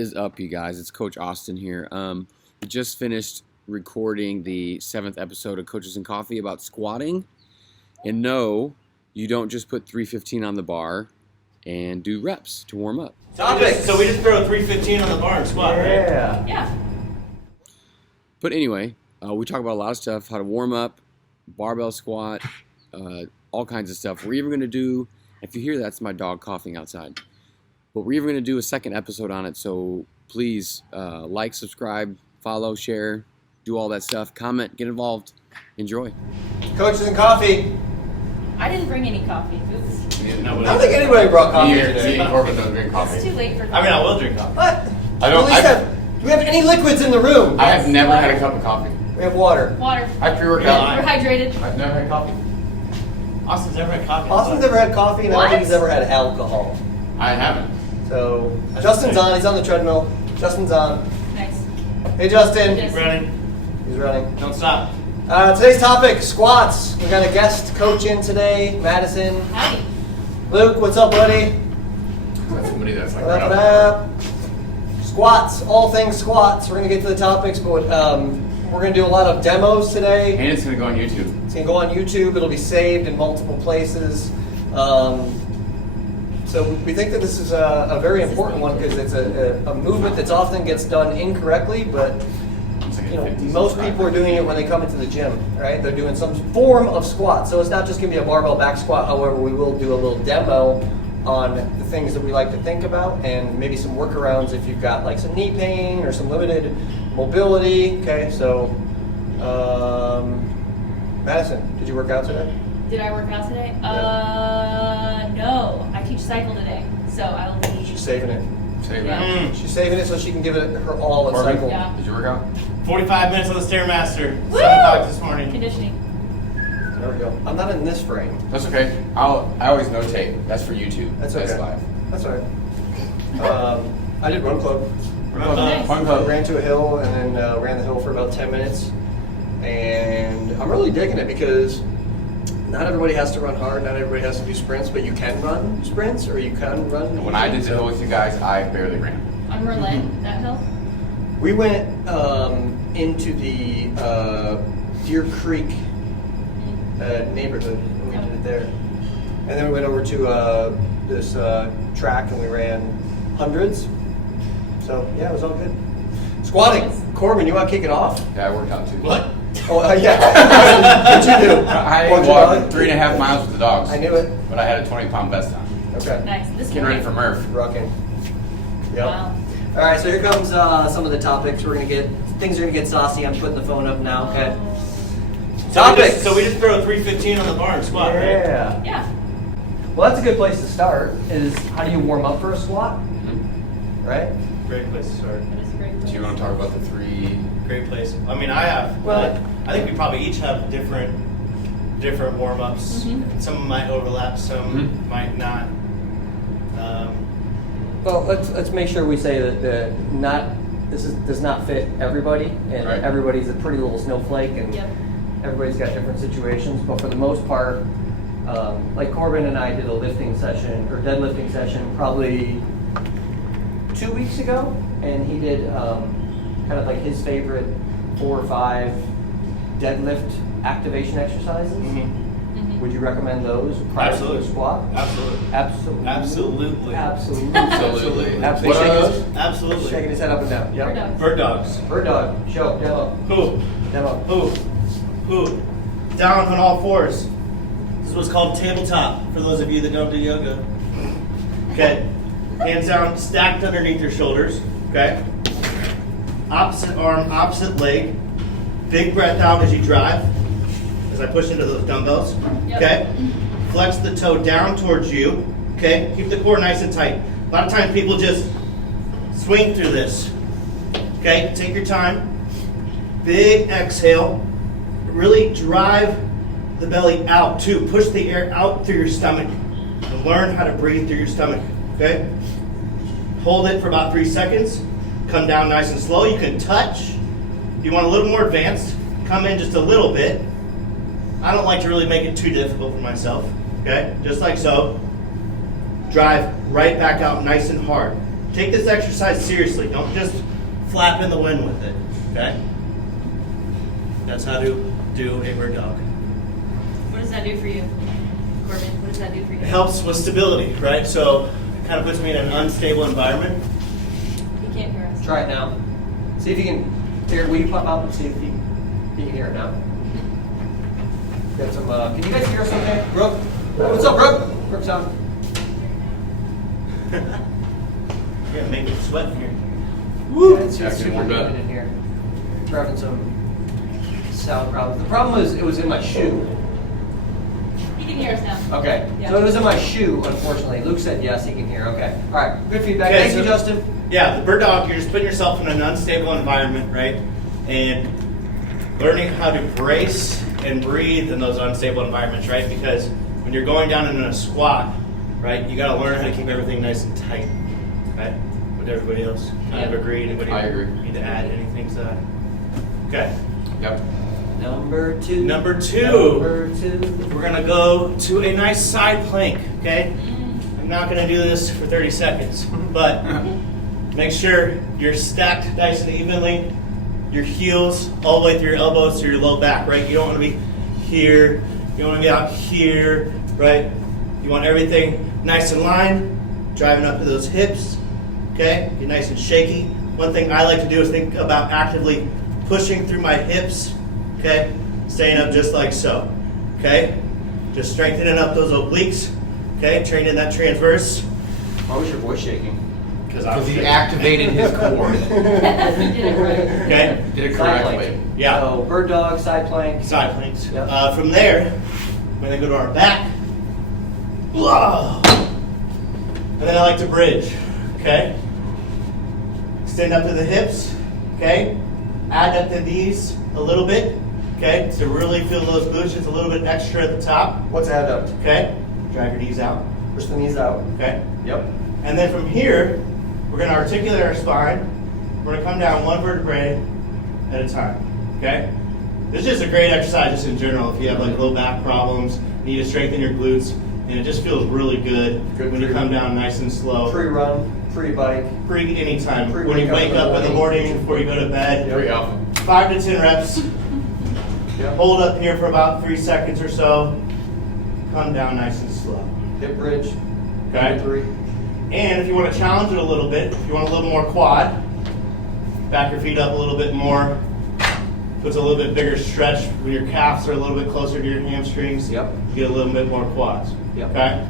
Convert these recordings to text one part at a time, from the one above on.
is up, you guys? It's Coach Austin here. We just finished recording the 7th episode of Coaches and Coffee about squatting. And no, you don't just put 315 on the bar and do reps to warm up. So we just throw 315 on the bar and squat, right? Yeah. But anyway, we talk about a lot of stuff, how to warm up, barbell squat, all kinds of stuff. We're even going to do, if you hear that's my dog coughing outside, but we're even going to do a second episode on it. So please like, subscribe, follow, share, do all that stuff, comment, get involved, enjoy. Coaches and Coffee. I didn't bring any coffee. Oops. I don't think anybody brought coffee today. Me and Corbin doesn't drink coffee. It's too late for coffee. I mean, I will drink coffee. What? I don't. Do we have any liquids in the room? I have never had a cup of coffee. We have water. Water. I pre-workout. We're hydrated. I've never had coffee. Austin's never had coffee. Austin's never had coffee, and I don't think he's ever had alcohol. I haven't. So, Justin's on. He's on the treadmill. Justin's on. Nice. Hey, Justin. Yes. Keep running. He's running. Don't stop. Today's topic, squats. We got a guest coach in today, Madison. Howdy. Luke, what's up, buddy? That's somebody that's like What right up, up. what up? Squats, all things squats. We're going to get to the topics, but we're going to do a lot of demos today. And it's gonna go on YouTube. It's going to go on YouTube. It'll be saved in multiple places. So we think that this is a very important one because it's a movement that often gets done incorrectly, but It's like a you know, 50 most people are doing it when they come into the gym, right? They're doing some form of squat. So it's not just going to be a barbell back squat. However, we will do a little demo on the things that we like to think about and maybe some workarounds if you've got like some knee pain or some limited mobility. Okay, so Madison, did you work out today? Did I work out today? Yeah. No. I teach cycle today, so I will be. She's saving it. Say Yeah. that. She's saving it so she can give it her all at Corbin, cycle. Yeah. Did you work out? 45 minutes on the Stairmaster. Woo! 7 o'clock this morning. Conditioning. There we go. I'm not in this frame. That's okay. I always notate. That's for YouTube. That's okay. live. That's all right. I did run club. Nice. Fun I club. ran to a hill and then ran the hill for about 10 minutes. And I'm really digging it because not everybody has to run hard, not everybody has to do sprints, but you can run sprints or you can run. When I did the hill with you guys, I barely ran. On Merlin, that hill. We went into the Deer Creek neighborhood and we did it there. And then we went over to this track and we ran hundreds. So yeah, it was all good. Squatting. Nice. Corbin, you want to kick it off? Yeah, I worked out too. What? Oh, yeah. What'd you do? I Walked your walked dog? 3.5 miles with the dogs. I knew it. But I had a 20-pound vest on. Okay. Nice. This Getting ready for morning. Murph. Rocking. Yep. Wow. All right, so here comes some of the topics. Things are gonna get saucy. I'm putting the phone up now. Okay. Topics. So we just throw 315 on the bar and squat, right? Yeah. Yeah. Well, that's a good place to start. Is how do you warm up for a squat? Mhm. Right. Great place to start. That is a great place. Do you want to talk about the 3? Great place. I mean, I have. Well- I think we probably each have different warm-ups. Mhm. Some might overlap, some might not. Well, let's make sure we say that does not fit everybody, and Right. everybody's a pretty little snowflake, and Yep. everybody's got different situations. But for the most part, like Corbin and I did a lifting session or deadlifting session probably 2 weeks ago, and he did kind of like his favorite 4 or 5 deadlift activation exercises. Mhm. Would you recommend those prior to the squat? Absolutely. Absolutely. Absolutely. Absolutely. Absolutely. Absolutely. What are Shaking those? his- Absolutely. Shaking his head up and down. Bird Yep. dogs. Bird dogs. Bird dog. Show. Demo. Who? Demo. Who? Down on all fours. This is what's called tabletop, for those of you that don't do yoga. Okay. Hands down, stacked underneath your shoulders. Okay. Opposite arm, opposite leg. Big breath out as you drive. As I push into those dumbbells. Yep. Okay. Flex the toe down towards you. Okay. Keep the core nice and tight. A lot of times people just swing through this. Okay. Take your time. Big exhale. Really drive the belly out too. Push the air out through your stomach. And learn how to breathe through your stomach. Okay? Hold it for about 3 seconds. Come down nice and slow. You can touch. If you want a little more advanced, come in just a little bit. I don't like to really make it too difficult for myself. Okay? Just like so. Drive right back out nice and hard. Take take this exercise seriously. Don't just flap in the wind with it, okay? That's how to do a bird dog. What does that do for you, Corbin? What does that do for you? It helps with stability, right? So it kind of puts me in an unstable environment. He can't hear us. Try it now. See if you can hear. Will you pop out and see if you can hear it now? Got some. Can you guys hear us okay? Brooke? What's up, Brooke? Brooke's on. You're gonna make it sweat here. Woo! It's Yeah, super warm humid up. in here. We're having some sound problems. The problem was it was in my shoe. He can hear us now. Okay. Yeah. So it was in my shoe, unfortunately. Luke said yes, he can hear. Okay. All right. Good feedback. Okay, Thank you, so- Justin. Yeah, the bird dog, you're just putting yourself in an unstable environment, right? And learning how to brace and breathe in those unstable environments, right? Because when you're going down in a squat, right, you got to learn how to keep everything nice and tight, right? Would everybody else kind of agree? Anybody I agree. need to add anything to that? Okay. Yep. Number two. Number two, Number two. we're going to go to a nice side plank, okay? I'm not going to do this for 30 seconds, but make sure you're stacked nice and evenly. Your heels all the way through your elbows to your low back, right? You don't want to be here. You don't want to be out here, right? You want everything nice in line, driving up to those hips, okay? Get nice and shaky. One thing I like to do is think about actively pushing through my hips, okay? Staying up just like so, okay? Just strengthening up those obliques, okay? Training that transverse. Why was your voice shaking? Because he activated his core. He did it right. Okay? Did it Side correctly. plank. Yeah. So bird dog, side plank. Side planks. Yep. From there, we're going to go to our back. Whoa. And then I like to bridge, okay? Extend up to the hips, okay? Add up the knees a little bit, okay? To really feel those glutes, just a little bit extra at the top, What's add up? okay? Drive your knees out, Push the knees out. okay? Yep. And then from here, we're going to articulate our spine. We're going to come down one vertebrae at a time, okay? This is just a great exercise just in general. If you have like low back problems, you need to strengthen your glutes, and it just feels really good, Good when you for- come down nice and slow. Pre-run, pre-bike. Pre anytime. Pre- When you wake wake up up in the morning before you go to bed, Pretty alpha. 5 to 10 reps. Yep. Hold up here for about 3 seconds or so. Come down nice and slow. Hip bridge. Okay. Number 3. And if you want to challenge it a little bit, if you want a little more quad, back your feet up a little bit more. Puts a little bit bigger stretch when your calves are a little bit closer to your hamstrings. Yep. You get a little bit more quads. Yep. Okay?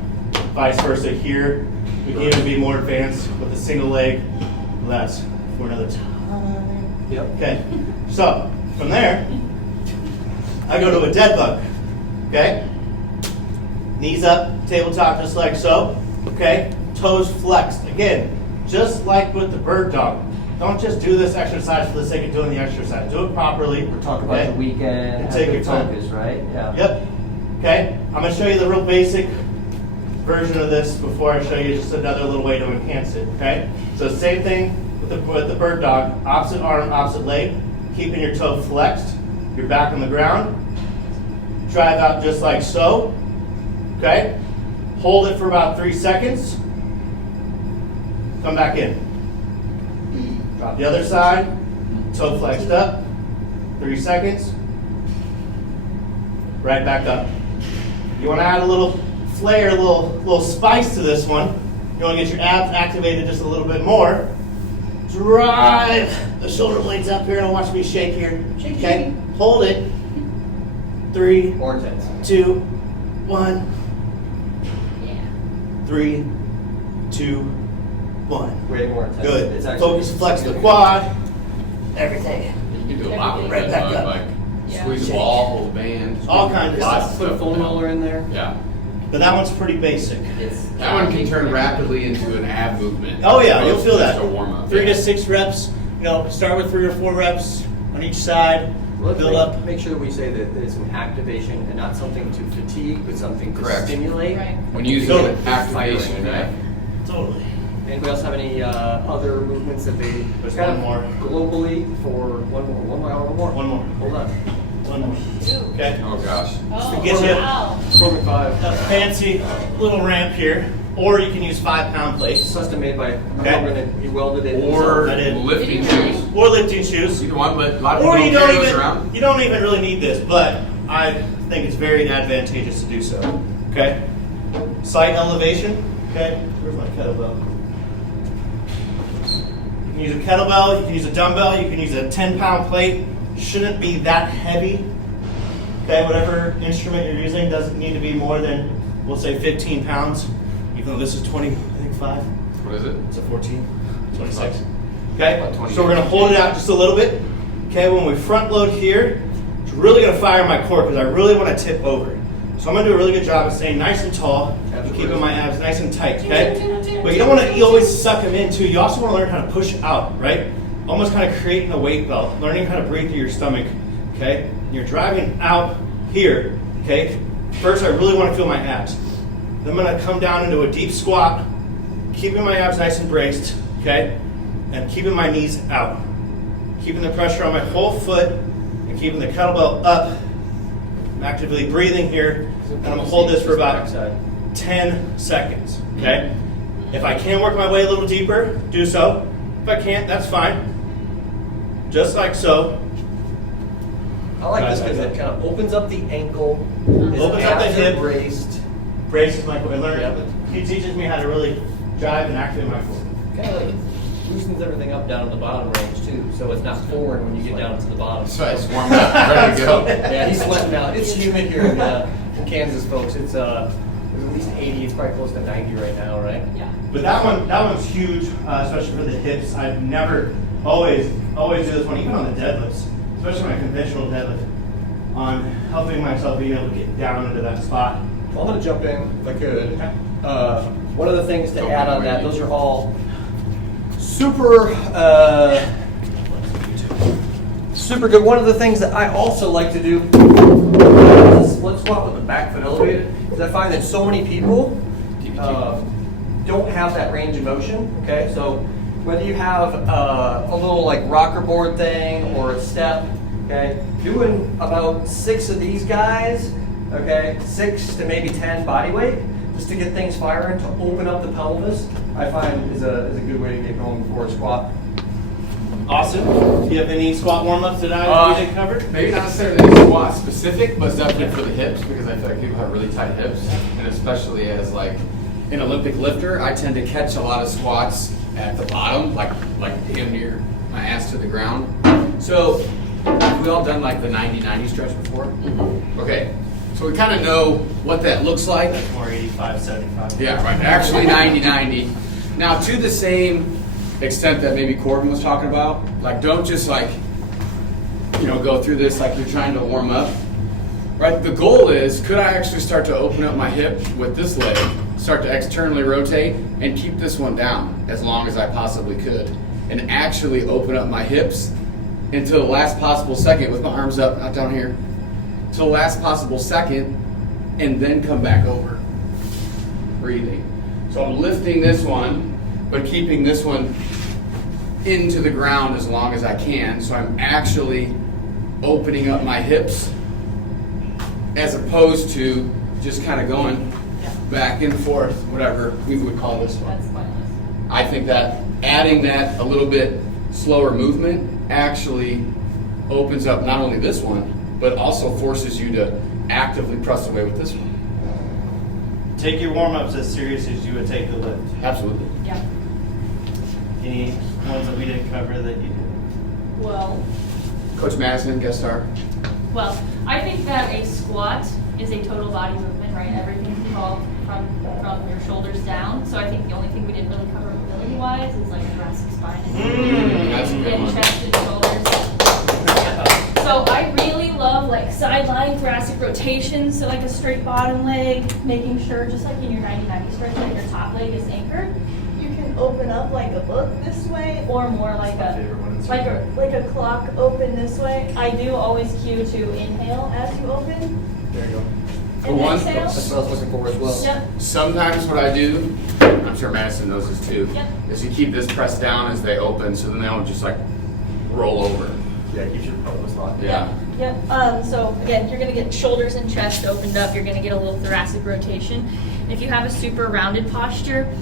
Vice versa here. We can even be more advanced with a single leg. That's for another time. Yep. Okay. So, from there, I go to a dead bug. Okay? Knees up, tabletop just like so. Okay? Toes flexed. Again, just like with the bird dog. Don't just do this exercise for the sake of doing the exercise. Do it properly. We're talking about okay? the weekend. And have take good your time. focus, right? Yeah. Yep. Okay? I'm going to show you the real basic version of this before I show you just another little way to enhance it. Okay? So same thing with the bird dog. Opposite arm, opposite leg. Keeping your toe flexed. Your back on the ground. Drive out just like so. Okay? Hold it for about 3 seconds. Come back in. Drop the other side. Toe flexed up. 3 seconds. Right back up. You want to add a little flair, a little spice to this one. You want to get your abs activated just a little bit more. Drive the shoulder blades up here and watch me shake here. Shake, Okay? shake. Hold it. 3, More intense. 2, 1. Yeah. 3, 2, 1. Way more intense. Good. It's actually Focus, flex the quad. Everything. You can do a lot with Right that back bug, up. like Yeah. squeeze the Shake. ball, hold the band. All kinds of Lots. stuff. Put a foam roller in there. Yeah. But that one's pretty basic. That one can turn rapidly into an ab movement. Oh yeah, you'll feel that. Just a warm up. 3 to 6 reps. You know, start with 3 or 4 reps on each side. Let's Build up. make sure that we say that it's an activation and not something to fatigue, but something to Correct. stimulate. Right. When you use So- it, activation, right? Totally. Anybody else have any other movements that they There's kind one of more. globally for one more? One more. Hold on. One more. Okay. Oh gosh. Oh, get you- wow. Corbin 5. A fancy little ramp here. or you can use 5-pound plates. Custom made by Okay. Corbin, and he welded it. Or I did. lifting shoes. Or lifting shoes. Either one, but a lot of Or people you don't don't carry those even around. you don't even really need this, but I think it's very advantageous to do so. Okay? Slight elevation. Okay? Where's my kettlebell? You can use a kettlebell, you can use a dumbbell, you can use a 10-pound plate. Shouldn't be that heavy. Okay, whatever instrument you're using doesn't need to be more than, we'll say 15 pounds. Even though this is 20, I think 5. What is it? It's a 14, 26. Okay, About 28. so we're gonna hold it out just a little bit. Okay, when we front load here, it's really gonna fire my core because I really wanna tip over. So I'm gonna do a really good job of staying nice and tall and keeping my abs nice and tight, okay? But you don't wanna always suck them in too. You also wanna learn how to push out, right? Almost kind of creating a weight belt, learning how to breathe through your stomach, okay? You're driving out here, okay? First, I really wanna feel my abs. Then I'm gonna come down into a deep squat, keeping my abs nice and braced, okay? And keeping my knees out. Keeping the pressure on my whole foot and keeping the kettlebell up. I'm actively breathing here, and I'm gonna hold this for about 10 seconds, okay? If I can work my way a little deeper, do so. If I can't, that's fine. Just like so. I like this because it kind of opens up the ankle. His Opens up the abs are hip. braced. Braces my core. Yep. He teaches me how to really drive and activate my core. Kind of like loosens everything up down in the bottom range too, so it's not forward when you get down to the bottom. So it's warmed up, ready to go. Yeah, he's sweating out. It's humid here in Kansas, folks. It's at least 80. It's probably close to 90 right now, right? Yeah. But that one's huge, especially for the hips. I've never always do this one, even on the deadlifts, especially my conventional deadlift, on helping myself being able to get down into that spot. Well, I'm going to jump in if I could. Okay. One of the things to Don't add on mind that, me. those are all super good. One of the things that I also like to do is split squat with the back foot elevated, because I find that so many people don't have that range of motion. Okay, so whether you have a little like rocker board thing or a step, okay, doing about 6 of these guys, okay, 6 to maybe 10 body weight, just to get things firing, to open up the pelvis, I find is a good way to get going before a squat. Awesome. Do you have any squat warm-ups that we didn't cover? Maybe not necessarily squat specific, but it's definitely for the hips because I feel like people have really tight hips, and especially as like an Olympic lifter, I tend to catch a lot of squats at the bottom, like damn near my ass to the ground. So have we all done like the 90-90 stretch before? Mm-hmm. Okay, so we kind of know what that looks like. That's more 85, 75. Yeah, right. Actually 90-90. Now to the same extent that maybe Corbin was talking about, like don't just like, go through this like you're trying to warm up. Right? The goal is, could I actually start to open up my hip with this leg, start to externally rotate, and keep this one down as long as I possibly could, and actually open up my hips until the last possible second with my arms up, not down here, till the last possible second, and then come back over. Breathing. So I'm lifting this one, but keeping this one into the ground as long as I can. So I'm actually opening up my hips as opposed to just kind of going back and forth, whatever we would call this one. That's pointless. I think that adding that a little bit slower movement actually opens up not only this one, but also forces you to actively press away with this one. Take your warm-ups as serious as you would take the lift. Absolutely. Yeah. Any ones that we didn't cover that you did? Well, Coach Madison, guest star. I think that a squat is a total body movement, right? Everything's involved from your shoulders down. So I think the only thing we didn't really cover mobility-wise is like thoracic spine That's a good and one. chest and shoulders. So I really love like sideline thoracic rotation, so like a straight bottom leg, making sure just like in your 90-90 stretch that your top leg is anchored. You can open up like a book this way, or more like a clock open this way. I do always cue to inhale as you open There you go. and one- exhale. That's what I was looking for as well. Yep. Sometimes what I do, I'm sure Madison knows this too, Yep. is you keep this pressed down as they open so then they don't just like roll over. Yeah, keeps your pelvis locked. Yeah. Yep. So again, you're going to get shoulders and chest opened up. You're going to get a little thoracic rotation. If you have a super rounded posture,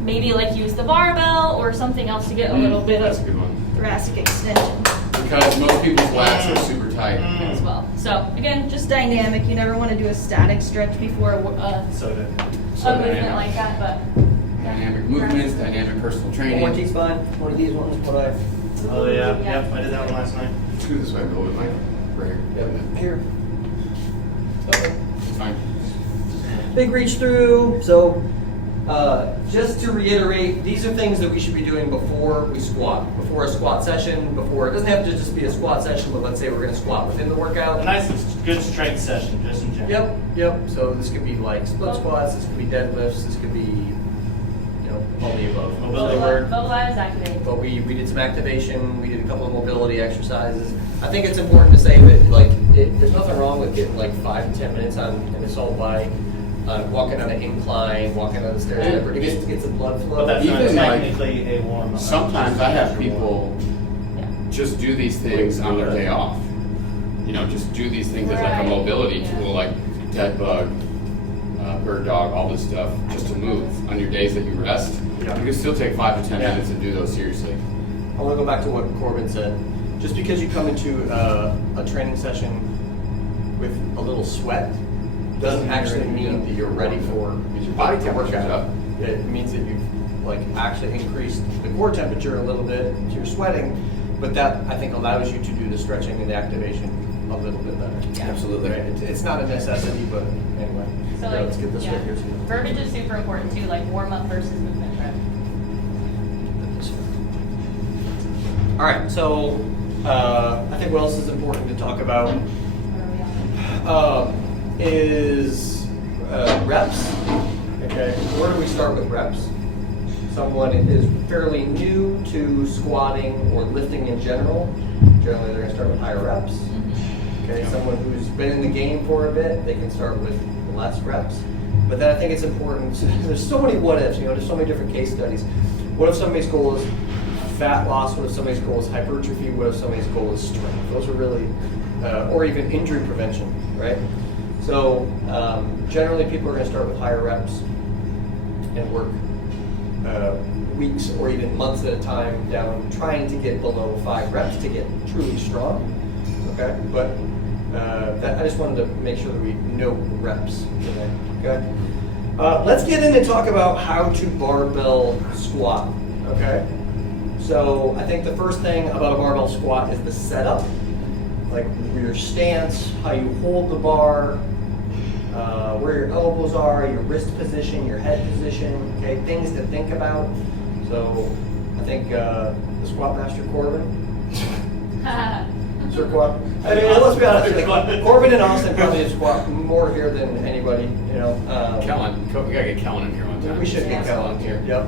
maybe like use the barbell or something else to get a little bit That's a of good one. thoracic extension Because most people's lats are super tight. as well. So again, just dynamic. You never want to do a static stretch before So good. So a movement dynamic. like that, but yeah. Dynamic movements, dynamic personal One training. more T-spine, one of these ones, what I... Oh yeah, yep. I did that one last night. Let's do this way, go with my right here. Here. It's fine. Big reach through. So, just to reiterate, these are things that we should be doing before we squat. Before a squat session, before, it doesn't have to just be a squat session, but let's say we're gonna squat within the workout. A nice, good strength session, just in general. Yep. So this could be like split squats, this could be deadlifts, this could be, you know, all the above. Mobility work. Mobilize, activate. But we did some activation, we did a couple of mobility exercises. I think it's important to say that like there's nothing wrong with getting like 5 to 10 minutes on an assault bike, walking on an incline, walking on the stairs, whatever, to get some blood flow. But that's not Even, like, technically a warm up. Sometimes I have people just do these things on their day off. You know, just do these things as like a Right. mobility Yeah. tool, like dead bug, bird dog, all this stuff, just to move. On your days that you rest, Yeah. you can still take 5 to 10 Yeah. minutes and do those seriously. I want to go back to what Corbin said. Just because you come into a training session with a little sweat doesn't actually mean that you're ready for Means your body to temperature's work out. up. It means that you've like actually increased the core temperature a little bit, so you're sweating, but that I think allows you to do the stretching and the activation a little bit better. Yeah. Absolutely. Right? It's not a necessity, but anyway. So Yeah, like, let's get this yeah. right here too. Verbiage is super important too, like warm up versus movement prep. All right, so I think what else is important to talk about Where are we on? is reps. Okay, where do we start with reps? Someone is fairly new to squatting or lifting in general. Generally, they're going to start with higher reps. Okay, someone who's been in the game for a bit, they can start with less reps. But then I think it's important. There's so many what ifs. You know, there's so many different case studies. What if somebody's goal is fat loss? What if somebody's goal is hypertrophy? What if somebody's goal is strength? Those are really, or even injury prevention, right? So generally, people are going to start with higher reps and work weeks or even months at a time down, trying to get below 5 reps to get truly strong. Okay, but I just wanted to make sure that we know reps today. Okay, let's get in and talk about how to barbell squat. Okay, so I think the first thing about a barbell squat is the setup, like your stance, how you hold the bar, where your elbows are, your wrist position, your head position. Okay, things to think about. So I think the squat master Corbin. Sir Squat. I mean, let's be honest. Like, Corbin and Austin probably have squat more here than anybody. You know. Kellen, we gotta get Kellen in here one time. We should get Yeah. Kellen here. Yep.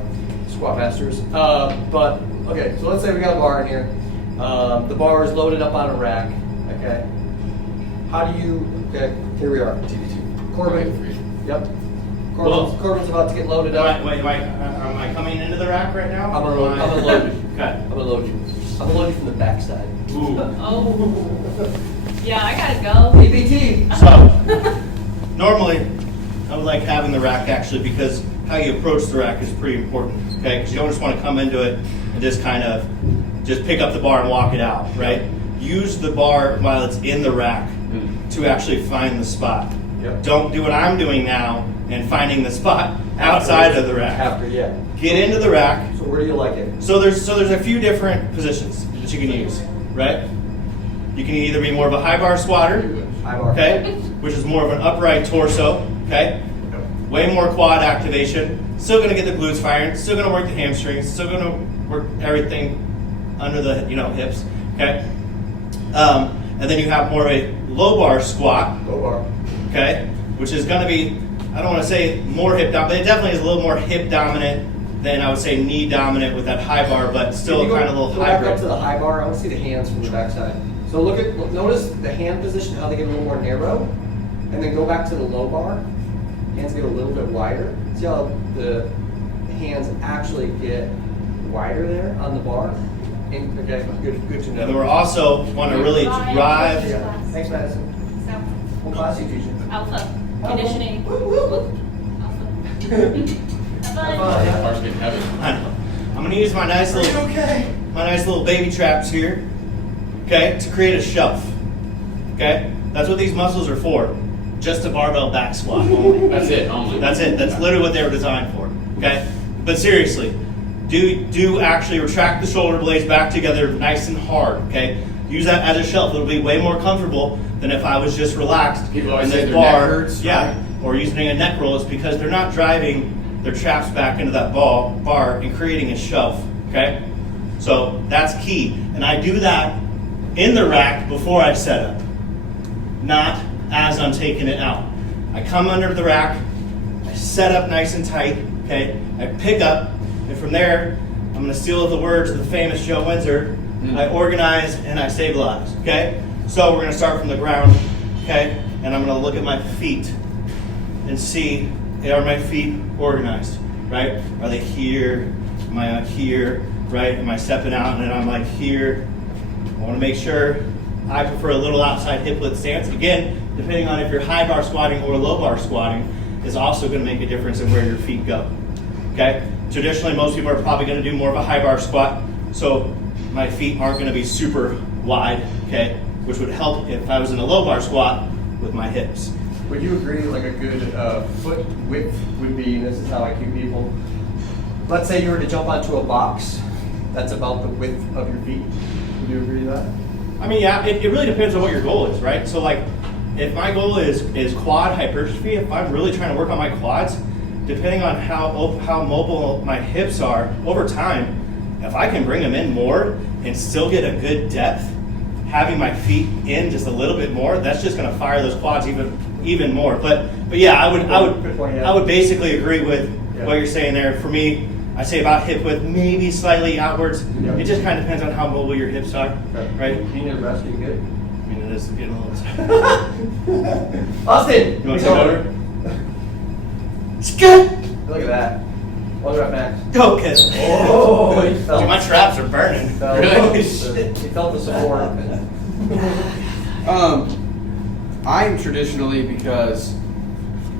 Squat masters. But okay, so let's say we got a bar in here. The bar is loaded up on a rack. Okay. How do you? Okay. Here we are. Corbin. Yep. Corbin's about to get loaded up. Wait, am I coming into the rack right now? I'm gonna load you. Okay. I'm gonna load you. I'm gonna load you from the backside. Ooh. Oh. Yeah, I gotta go. PPT. So, normally, I would like having the rack actually because how you approach the rack is pretty important, okay? Because you don't just want to come into it and just kind of just pick up the bar and walk it out, right? Use the bar while it's in the rack to actually find the spot. Yep. Don't do what I'm doing now and finding the spot outside of the rack. After, yeah. Get into the rack. So where do you like it? So there's a few different positions that you can use, right? You can either be more of a high bar squatter, High bar. okay, which is more of an upright torso, okay, way more quad activation, still going to get the glutes firing, still going to work the hamstrings, still going to work everything under the hips, okay. And then you have more of a low bar squat, Low bar. okay, which is going to be, I don't want to say more hip dominant, but it definitely is a little more hip dominant than I would say knee dominant with that high bar, but still kind of a little go back hybrid. up to the high bar. I want to see the hands from the backside. So notice the hand position, how they get a little more narrow, and then go back to the low bar. Hands get a little bit wider. See how the hands actually get wider there on the bar? Okay, good to know. And then we're also want to really drive. Yeah. Thanks, Madison. So, What class are you teaching? alpha. Conditioning. Alpha. Have fun. Parts getting heavy. I know. I'm gonna use my nice little baby traps here, okay, to create a shelf. Okay, that's what these muscles are for. Just a barbell back squat only. That's it, only. That's it. That's literally what they were designed for. Okay, but seriously, do actually retract the shoulder blades back together nice and hard. Okay, use that as a shelf. It'll be way more comfortable than if I was just relaxed People in always say this their neck bar. hurts, Yeah, right? or using a neck roll. It's because they're not driving their traps back into that bar and creating a shelf. Okay, so that's key. And I do that in the rack before I set up, not as I'm taking it out. I come under the rack, I set up nice and tight, okay? I pick up, and from there, I'm gonna steal the words of the famous Joe Windsor, I organize and I stabilize, okay? So we're gonna start from the ground, okay? And I'm gonna look at my feet and see, are my feet organized, right? Are they here? Am I out here, right? Am I stepping out and then I'm like here? I wanna make sure. I prefer a little outside hip width stance. Again, depending on if you're high bar squatting or low bar squatting, is also going to make a difference in where your feet go. Okay? Traditionally, most people are probably going to do more of a high bar squat, so my feet aren't going to be super wide, okay? Which would help if I was in a low bar squat with my hips. Would you agree like a good foot width would be, and this is how I cue people, let's say you were to jump onto a box, that's about the width of your feet. Would you agree to that? I mean, yeah, it really depends on what your goal is, right? So like, if my goal is quad hypertrophy, if I'm really trying to work on my quads, depending on how mobile my hips are over time, if I can bring them in more and still get a good depth, having my feet in just a little bit more, that's just going to fire those quads even more. But yeah, I would basically agree with what you're saying there. For me, I say about hip width, maybe slightly outwards. Yep. It just kind of depends on how mobile your hips are, right? You need a rest, you good? I mean, it is getting a little. Austin! You want we to go. take over? It's good. Look at that. One rep max. Go, kid. Oh, he Dude, felt, my traps are burning. felt, Really? he felt the support. I'm traditionally, because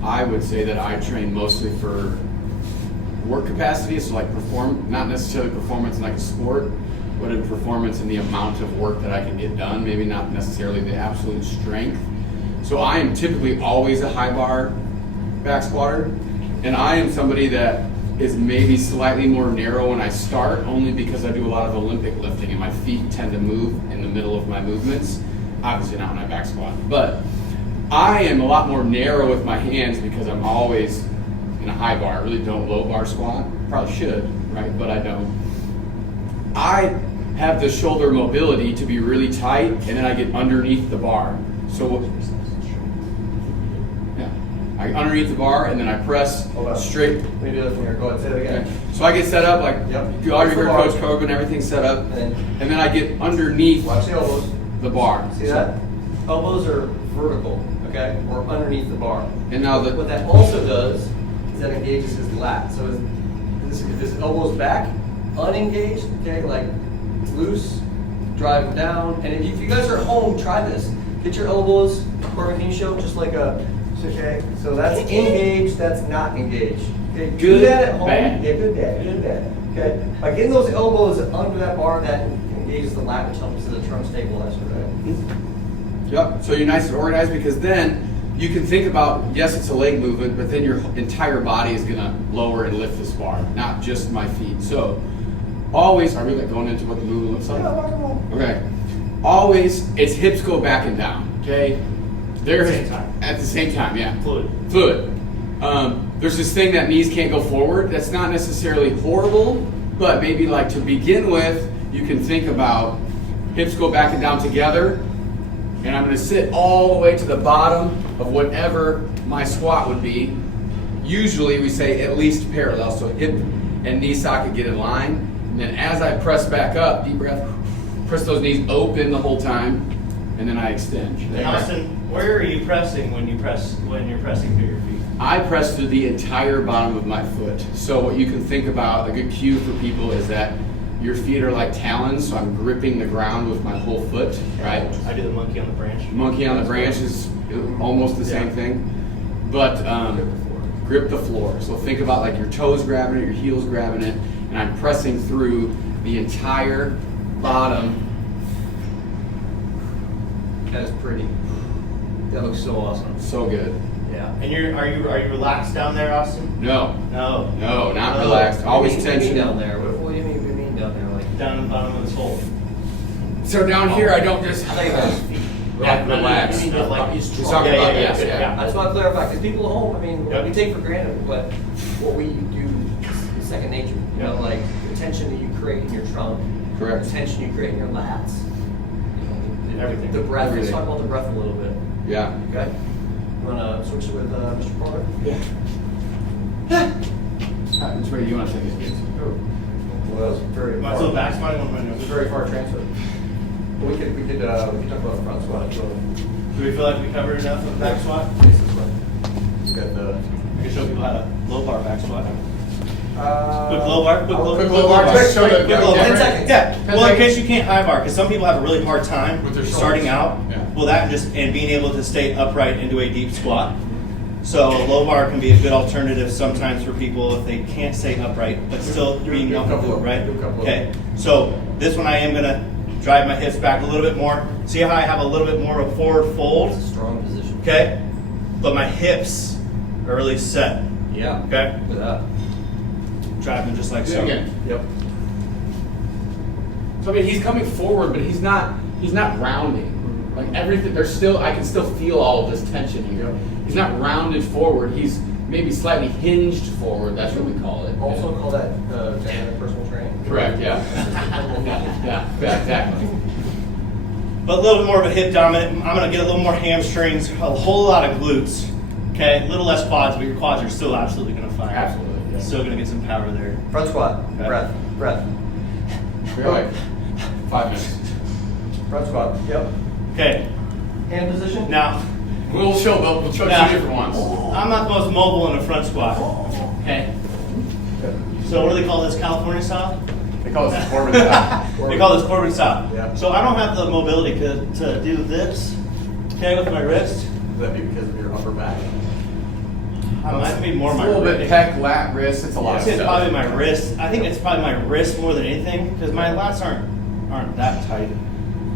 I would say that I train mostly for work capacity, so like not necessarily performance in like a sport, but in performance in the amount of work that I can get done, maybe not necessarily the absolute strength. So I am typically always a high bar back squatter, and I am somebody that is maybe slightly more narrow when I start, only because I do a lot of Olympic lifting and my feet tend to move in the middle of my movements. Obviously not when I back squat, but I am a lot more narrow with my hands because I'm always in a high bar. I really don't low bar squat. Probably should, right? But I don't. I have the shoulder mobility to be really tight, and then I get underneath the bar. So I underneath the bar, and then I press straight. Let me do that from here. Go ahead, say it again. Okay. So I get set up like you already heard Coach Bar. Corbin, everything's set up, And and then I get underneath watch the elbows. the bar. See that? Elbows are vertical, okay? Or underneath the bar. And now What that also does is that engages his lat. So if his elbow's back, unengaged, okay, like loose, drive down. And if you guys are at home, try this. Get your elbows, Corbin, can you show just like a, okay? So that's engaged, that's not engaged. Okay, do Good, that at home. bad. Yeah, good, bad, good, bad. Okay? By getting those elbows under that bar, that engages the lat, which helps the trunk stabilizer, right? Yep. So you're nice and organized, because then you can think about, yes, it's a leg movement, but then your entire body is gonna lower and lift this bar, not just my feet. So always, are we like going into what the movement looks like? Yeah, rock and roll. Okay. Always, its hips go back and down. Okay. There At the same time. At the same time, yeah. Fluid. There's this thing that knees can't go forward. That's not necessarily horrible, but maybe like to begin with, you can think about hips go back and down together, and I'm going to sit all the way to the bottom of whatever my squat would be. Usually we say at least parallel, so hip and knee socket get in line, and then as I press back up, deep breath, press those knees open the whole time, and then I extend. Austin, where are you pressing when you're pressing through your feet? I press through the entire bottom of my foot. So what you can think about, a good cue for people is that your feet are like talons, so I'm gripping the ground with my whole foot, right? I do the monkey on the branch. Monkey on the branch is almost the same thing, but grip the floor. So think about like your toes grabbing it, your heels grabbing it, and I'm pressing through the entire bottom. That is pretty. That looks so awesome. So good. Yeah. And are you relaxed down there, Austin? No, No. no, not No. relaxed. Always What do you tension. mean down there? What do you mean down there? Like Down in the bottom of this hole. So down here, I don't just I thought you meant his feet. Yeah, relax. You mean just like he's He's strong. talking about yeah, this, yeah. yeah. I just want to clarify because people at home, I mean, Yep. we take for granted, but what we do is second nature. You know, Yep. like the tension that you create in your trunk, Correct. the tension you create in your lats, you know, Everything. The breath. Let's Everything. talk about the breath a little bit. Yeah. Okay. You want to switch it with Mr. Corbin? Yeah. Which way do you want to take it? Well, that was very My far. little back spine on my It was a nose. very far transfer. Well, we could talk about the front squat. If you want to. Do we feel like we covered enough of the back squat? Face this way. You got the. I can show people how to low bar back squat. Uh, Quick low bar, quick low bar. bar. Quick, show the- Quick low bar. 10 seconds. Yeah. 10 Well, in seconds. case you can't high bar, because some people have a really hard time With their starting shoulders. out. Yeah. Well, that and being able to stay upright into a deep squat. So low bar can be a good alternative sometimes for people if they can't stay upright, but still being do a couple comfortable, of- right? do a couple of- Okay. So this one I am gonna drive my hips back a little bit more. See how I have a little bit more of a forward fold? It's a strong position. Okay. But my hips are really set. Yeah. Okay. Look at that. Drive them just like Do it so. again. Yep. So I mean, he's coming forward, but he's not rounding. Like everything, I can still feel all of this tension here. He's not rounded forward. He's maybe slightly hinged forward. That's what we call it. Also call that dynamic personal training. Correct. Yeah. yeah. Exactly. But a little bit more of a hip dominant. I'm going to get a little more hamstrings, a whole lot of glutes. Okay, a little less quads, but your quads are still absolutely going to fire. Absolutely. Yeah. Still going to get some power there. Front squat. Okay. Breath. We're like 5 minutes. Front squat. Yep. Okay, Hand position. now We'll show two Yeah. different ones. I'm not the most mobile in a front squat. Okay, so what do they call this? California style? They call this Corbin style. They call this Corbin style. Yeah. So I don't have the mobility to do this. Okay, with my wrist. Would that be because of your upper back? I might be more It's my a little bit wrist. pec, lat, wrist. It's a lot I of say it's stuff. probably my wrist. I think it's probably my wrist more than anything because my lats aren't that tight.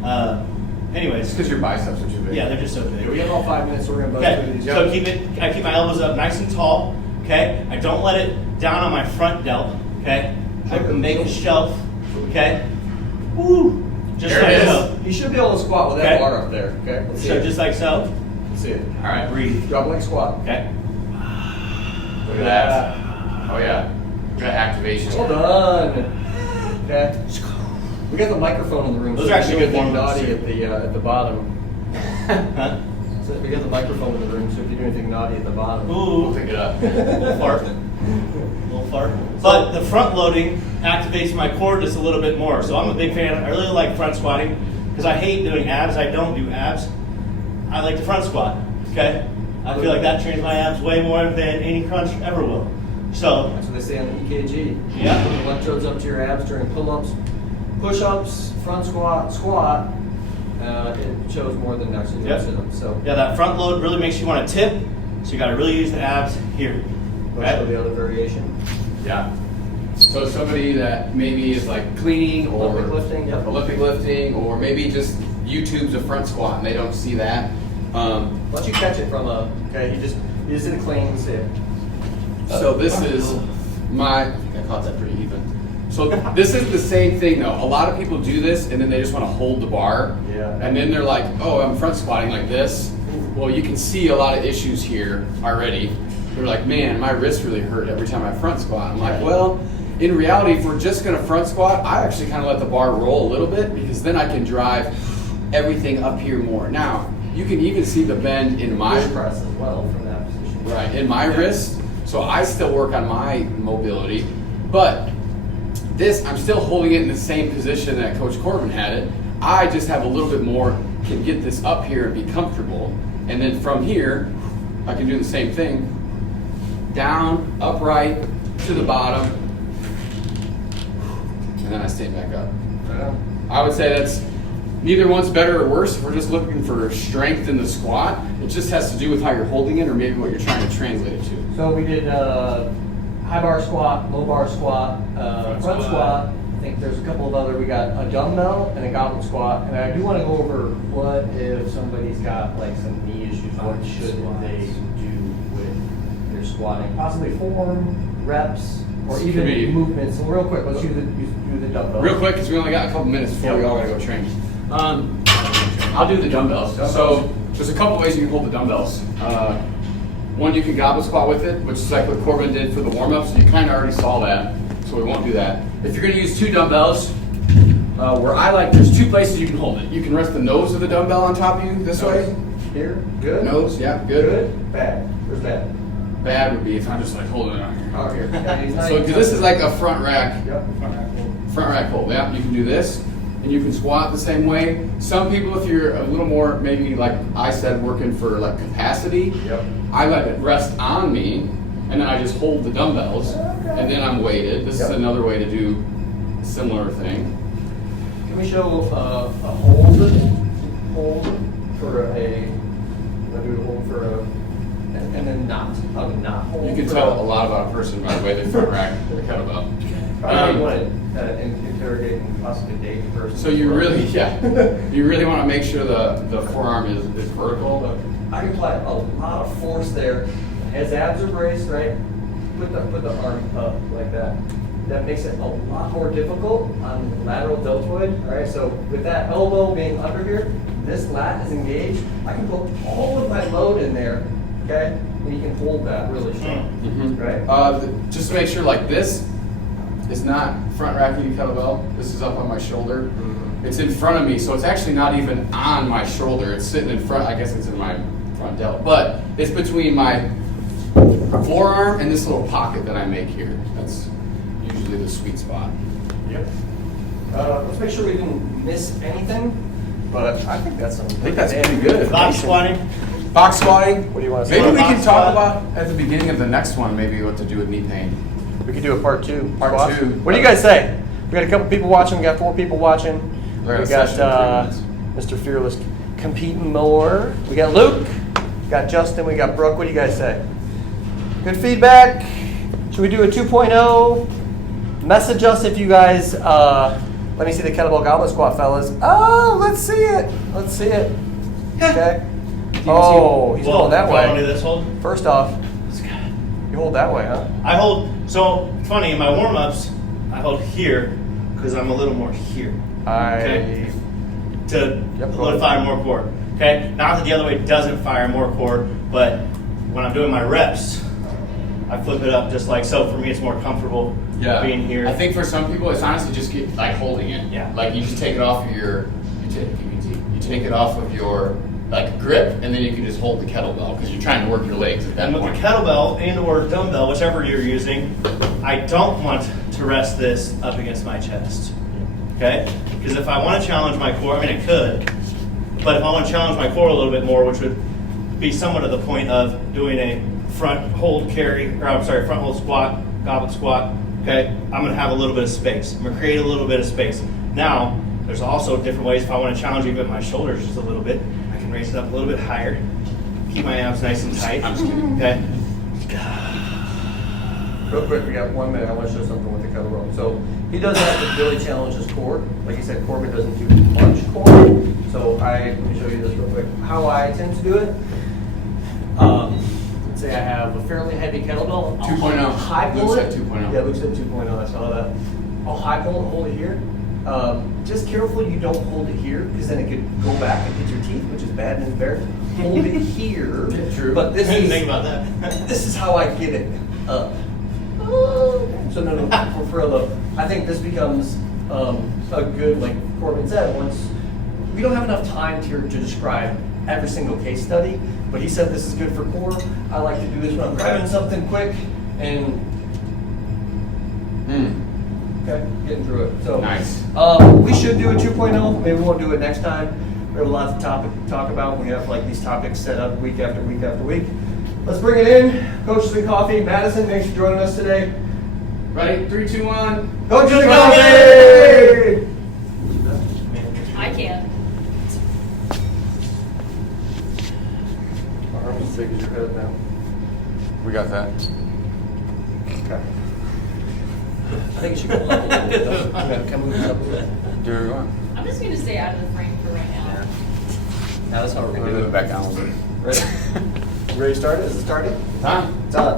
It's Anyways, because your biceps are too big. yeah, they're just so Okay, we big. have all 5 minutes, so we're gonna Okay, buzz through these. so I keep my elbows up nice and tall. Okay, I don't let it down on my front delt. Okay, I make a shelf. Okay, woo, just There like it is. so. You should be able to squat with that Okay. bar up there. Okay. Let's see So it. just like so. Let's see it. All right. Breathe. Double leg squat. Okay. Look at that. Oh yeah. We got activation. Well done. Okay. We got the microphone in the room. Those so are if actually you good do anything warm-ups, naughty too. at the bottom. Huh? So we got the microphone in the room, so if you do anything naughty at the bottom. We'll Ooh. pick it up. Little fart. Little fart. But the front loading activates my core just a little bit more. So I'm a big fan. I really like front squatting because I hate doing abs. I don't do abs. I like the front squat. Okay? I feel like that trains my abs way more than any crunch ever will. So, That's what they say on the EKG. Yeah. Put the electrodes up to your abs during pull-ups, push-ups, front squat. It shows more than actually Yep. goes to them. So yeah, that front load really makes you want to tip. So you got to really use the abs here. let's show the other variation. Yeah. So somebody that maybe is like cleaning or Olympic lifting, yep. Olympic lifting, or maybe just YouTube's a front squat and they don't see that. Why don't you catch it from a, okay, you just did a clean and see it. So this is my, I think I caught that pretty even. So this is the same thing though. A lot of people do this and then they just want to hold the bar. Yeah. And then they're like, oh, I'm front squatting like this. Well, you can see a lot of issues here already. They're like, man, my wrists really hurt every time I front squat. I'm like, well, in reality, if we're just gonna front squat, I actually kind of let the bar roll a little bit because then I can drive everything up here more. Now, you can even see the bend in my Push press as well from that position. right in my wrist. So I still work on my mobility, but this I'm still holding it in the same position that Coach Corbin had it. I just have a little bit more, can get this up here and be comfortable, and then from here I can do the same thing. Down, upright, to the bottom. and then I stand back up. Right on. I would say that's neither one's better or worse. If we're just looking for strength in the squat, it just has to do with how you're holding it or maybe what you're trying to translate it to. So we did high bar squat, low bar squat, front squat. I think there's a couple of other. We got a dumbbell and a goblet squat. And I do want to go over what if somebody's got like some knee issues. What should they do with their squatting? Possibly form, reps, or even movements. So real quick, let's do the dumbbell. Real quick, because we only got a couple minutes before we all gotta go train. I'll do the dumbbells. So there's a couple ways you can hold the dumbbells. One, you can goblet squat with it, which is like what Corbin did for the warm-up, so you kind of already saw that, so we won't do that. If you're gonna use two dumbbells, there's two places you can hold it. You can rest the nose of the dumbbell on top of you this way. Here, good. Nose, yeah, good. Good, bad. Where's bad? Bad would be if I'm just like holding it on here. Oh, here. Yeah, So this is like a front rack. Yep, front rack hold. Front rack hold, yeah. You can do this, and you can squat the same way. Some people, if you're a little more, maybe like I said, working for like capacity, Yep. I let it rest on me, and then I just hold the dumbbells, and then I'm weighted. This is another way to do a similar thing. Can we show a hold for a, do a hold for a, and then not hold? You can tell a lot about a person by the way they front rack the kettlebell. Probably want to interrogate and possibly date the person. So you really, you really want to make sure the forearm is vertical. Look, I can apply a lot of force there. As abs are braced, right? Put the arm up like that. That makes it a lot more difficult on the lateral deltoid. All right, so with that elbow being under here, this lat is engaged. I can put all of my load in there, okay? And you can hold that really strong, right? Just to make sure, like this is not front racking the kettlebell. This is up on my shoulder. It's in front of me, so it's actually not even on my shoulder. It's sitting in front. I guess it's in my front delt, but it's between my forearm and this little pocket that I make here. That's usually the sweet spot. Yep. Let's make sure we didn't miss anything, but I think that's pretty good. Box squatting. Box squatting. What do you want to say? Maybe we can box talk squat? about at the beginning of the next one, maybe what to do with knee pain. We could do a part two. Part squats. two. What do you guys say? We got a couple people watching. We got 4 people watching. We're We gonna got session in 3 Mr. Fearless competing more. We got Luke. We got Justin. We got Brooke. What do you guys say? Good feedback. Should we do a 2.0? Message us if you guys. Let me see the kettlebell goblet squat, fellas. Oh, let's see it. Let's see it. Okay. Oh, he's holding that Want to do way. this hold? First off, you hold that way, huh? I hold, so funny, in my warm-ups, I hold here because I'm a little more here. Okay. To fire more core. Okay? Not that the other way doesn't fire more core, but when I'm doing my reps, I flip it up just like so. For me, it's more comfortable being here. I think for some people, it's honestly just like holding it. Yeah. Like you just take it off of your, you take it off of your like grip, and then you can just hold the kettlebell because you're trying to work your legs at that And with point. the kettlebell and or dumbbell, whichever you're using, I don't want to rest this up against my chest. Okay? Because if I want to challenge my core, I mean I could, but if I want to challenge my core a little bit more, which would be somewhat of the point of doing a front hold front hold squat, goblet squat, okay? I'm going to have a little bit of space. I'm going to create a little bit of space. Now, there's also different ways if I want to challenge even my shoulders just a little bit. I can raise it up a little bit higher, keep my abs nice and tight. I'm just kidding. Okay? Real quick, we got 1 minute. I want to show something with the kettlebell. So he does have to really challenge his core. Like you said, Corbin doesn't do much core. So let me show you this real quick. How I tend to do it. Let's say I have a fairly heavy kettlebell. 2.0. High pull Luke it. said 2.0. Yeah, Luke said 2.0. I saw that. I'll high pull and hold it here. Just careful you don't hold it here because then it could go back and hit your teeth, which is bad and embarrassing. Hold it here. Yeah, true. But I didn't think about that. this is how I get it up. So no, for real though, I think this becomes a good, like Corbin said, once we don't have enough time here to describe every single case study, but he said this is good for core. I like to do this when I'm grabbing something quick and okay, getting through it. So Nice. We should do a 2.0. Maybe we won't do it next time. We have a lot to talk about. We have like these topics set up week after week after week. Let's bring it in. Coaches and Coffee. Madison, thanks for joining us today. Ready? 3, 2, 1. Go to the Coffee! I can't. My arm's as big as your head now. We got that. Okay. I think you should go up a little bit though. Can we move up a little bit? Do it on. I'm just gonna stay out of the frame for right now. Now that's how we're gonna do Move it. it back down a little bit. Ready? Ready to start it? Is it starting? Time. It's on.